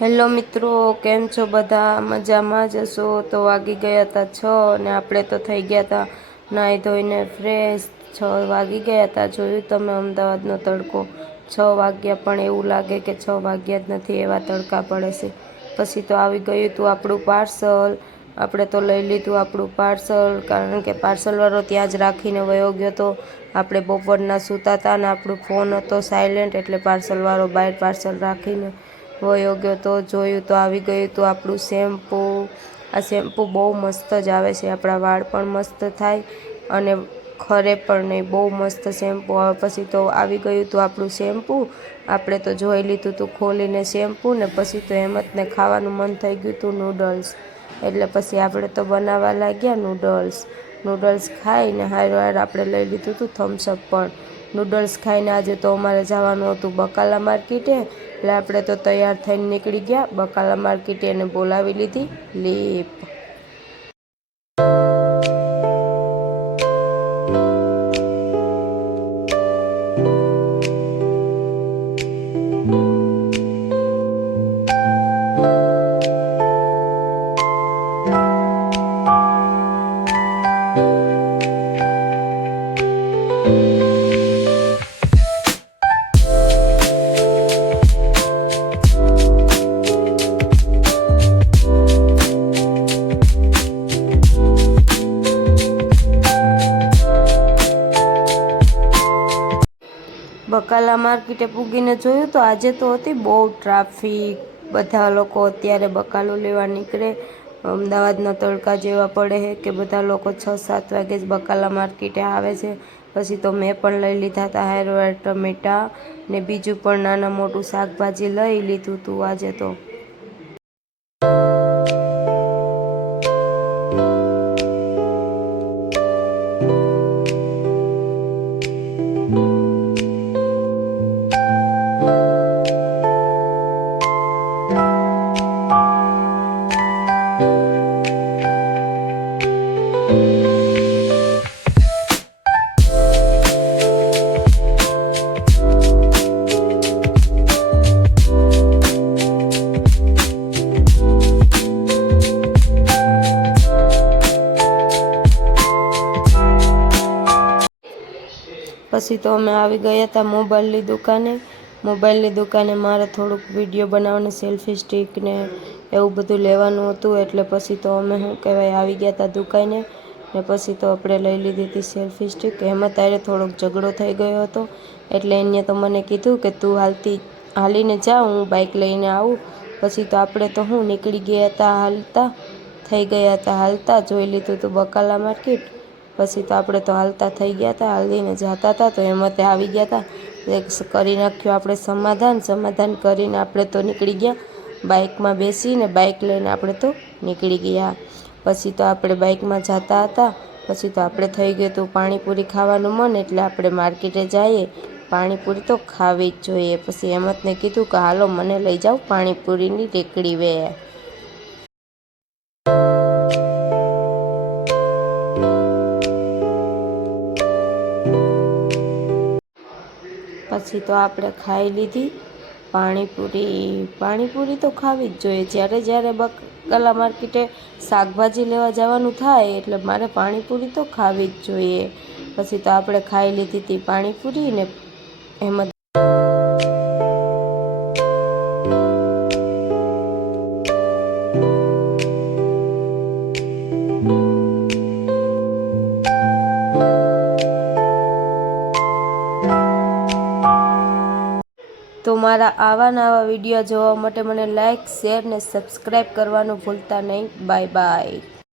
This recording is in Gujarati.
હેલો મિત્રો, કેમ છો બધા? મજામાં જ હશો? તો વાગી ગયા હતા 6 અને આપણે તો થઈ ગયા હતા નાહી ધોઈને ફ્રેશ. 6 વાગી ગયા હતા. જોયું તમે અમદાવાદનો તડકો? 6 વાગ્યા પણ એવું લાગે કે 6 વાગ્યા જ નથી, એવા તડકા પડે છે. પછી તો આવી ગયું હતું આપણું પાર્સલ. આપણે તો લઈ લીધું આપણું પાર્સલ, કારણ કે પાર્સલવાળો ત્યાં જ રાખીને વયો ગયો હતો. આપણે બપોરના સૂતા હતા અને આપણો ફોન હતો સાયલેન્ટ, એટલે પાર્સલવાળો બહાર પાર્સલ રાખીને વયો ગયો તો. જોયું તો આવી ગયું હતું આપણું શેમ્પૂ. આ શેમ્પૂ બહુ મસ્ત જ આવે છે, આપણા વાળ પણ મસ્ત થાય અને ખરે પણ નહીં. બહુ મસ્ત શેમ્પૂ આવે. પછી તો આવી ગયું હતું આપણું શેમ્પૂ. આપણે તો જોઈ લીધું હતું ખોલીને શેમ્પૂ ને પછી તો હેમંતને ખાવાનું મન થઈ ગયું હતું નૂડલ્સ, એટલે પછી આપણે તો બનાવવા લાગ્યા નૂડલ્સ ખાઈને હાર આપણે લઈ લીધું હતું થમ્સઅપ પણ. નૂડલ્સ ખાઈને આજે તો અમારે જવાનું હતું બકાલા માર્કેટે, એટલે આપણે તો તૈયાર થઈને નીકળી ગયા બકાલા માર્કેટે અને બોલાવી લીધી લીપ. બકાલા માર્કેટે પૂગીને જોયું તો આજે તો હતી બહુ ટ્રાફિક. બધા લોકો અત્યારે બકાલું લેવા નીકળે. અમદાવાદના તડકા જેવા પડે છે કે બધા લોકો 6-7 વાગે જ બકાલા માર્કેટે આવે છે. પછી તો મેં પણ લઈ લીધા હતા હારવાર ટમેટા ને બીજું પણ નાના મોટું શાકભાજી લઈ લીધું હતું આજે તો. પછી તો અમે આવી ગયા હતા મોબાઈલની દુકાને મારે થોડુંક વિડીયો બનાવવાનું, સેલ્ફી સ્ટિક ને એવું બધું લેવાનું હતું. એટલે પછી તો અમે આવી ગયા હતા દુકાને ને પછી તો આપણે લઈ લીધી હતી સેલ્ફી સ્ટિક. એમાં ત્યારે થોડોક ઝઘડો થઈ ગયો હતો, એટલે એને તો મને કીધું કે તું હાલીને જા, હું બાઇક લઈને આવું. પછી તો આપણે તો નીકળી ગયા હતા હાલતા. જોઈ લીધું હતું બકાલા માર્કેટ. પછી તો આપણે તો હાલતા થઈ ગયા હતા, હાલીને જતા હતા. તો એમાં આવી ગયા હતા, કરી નાખ્યું આપણે સમાધાન કરીને આપણે તો નીકળી ગયા બાઇકમાં બેસીને. બાઇક લઈને આપણે તો નીકળી ગયા. પછી તો આપણે બાઇકમાં જતા હતા. પછી તો આપણે થઈ ગયું હતું પાણીપુરી ખાવાનું મન, એટલે આપણે માર્કેટે જઈએ. પાણીપુરી તો ખાવી જ જોઈએ. પછી હેમંતને કીધું કે હાલો મને લઈ જાઓ પાણીપુરીની રેકડી વે. પછી તો આપણે ખાઈ લીધી પાણીપુરી તો ખાવી જ જોઈએ. જ્યારે બકાલા માર્કેટે શાકભાજી લેવા જવાનું થાય એટલે મારે પાણીપુરી તો ખાવી જ જોઈએ. પછી તો આપણે ખાઈ લીધી હતી પાણીપુરી ને એમાં તો મારા આવા વિડીયો જોવા માટે મને લાઇક, શેર ને સબસ્ક્રાઈબ કરવાનું ભૂલતા નહીં. Bye bye.